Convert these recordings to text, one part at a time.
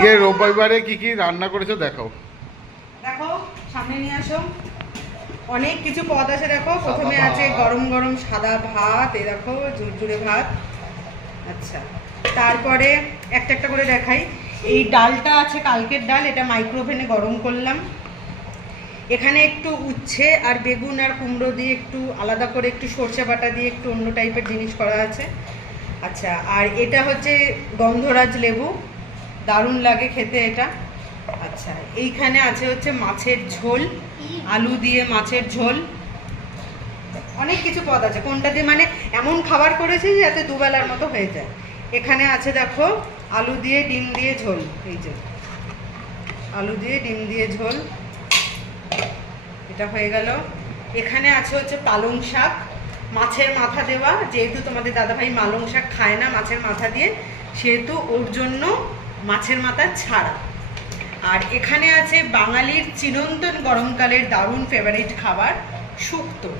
রবিবারে কি কি রান্না করেছো দেখাও। দেখো সামনে নিয়ে আসো, অনেক কিছু পদ আছে। দেখো প্রথমে আছে গরম গরম সাদা ভাত, এই দেখো ঝুরঝুরে ভাত। আচ্ছা, তারপরে একটা একটা করে দেখাই। এই ডালটা আছে কালকের ডাল, এটা মাইক্রোওভেনে গরম করলাম। এখানে একটু উচ্ছে আর বেগুন আর কুমড়ো দিয়ে একটু আলাদা করে একটু সর্ষে বাটা দিয়ে একটু অন্য টাইপের জিনিস করা আছে। আচ্ছা, আর এটা হচ্ছে গন্ধরাজ লেবু, দারুণ লাগে খেতে এটা। আচ্ছা, এইখানে আছে হচ্ছে মাছের ঝোল, আলু দিয়ে মাছের ঝোল। অনেক কিছু পদ আছে, কোনটা দিয়ে মানে এমন খাবার করেছি যাতে দুবেলার মতো হয়ে যায়। এখানে আছে দেখো আলু দিয়ে ডিম দিয়ে ঝোল, এই যে আলু দিয়ে ডিম দিয়ে ঝোল, এটা হয়ে গেল। এখানে আছে হচ্ছে পালং শাক, মাছের মাথা দেওয়া, যেহেতু তোমাদের দাদাভাই পালং শাক খায় না মাছের মাথা দিয়ে, সেহেতু ওর জন্য মাছের মাথা ছাড়া। আর এখানে আছে বাঙালির চিরন্তন গরমকালের দারুণ ফেভারিট খাবার শুক্তো।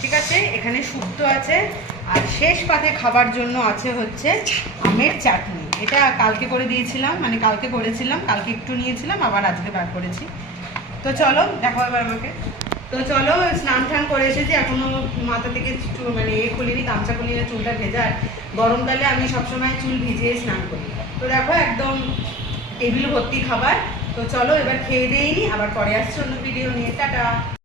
ঠিক আছে, এখানে শুক্তো আছে। আর শেষ পাতে খাবার জন্য আছে হচ্ছে আমের চাটনি, এটা কালকে করে দিয়েছিলাম, মানে কালকে করেছিলাম, কালকে একটু নিয়েছিলাম, আবার আজকে বার করেছি। তো চলো দেখো এবার আমাকে। তো চলো, স্নান টান করে এসেছি, এখনো মাথা থেকে মানে খুলিনি, গামছা খুলিনি, চুলটা ভেজা। আর গরমকালে আমি সবসময় চুল ভিজিয়ে স্নান করি। তো দেখো একদম টেবিল ভর্তি খাবার। তো চলো এবার খেয়ে দেইনি, আবার পরে আসছি অন্য ভিডিও নিয়ে। টাটা।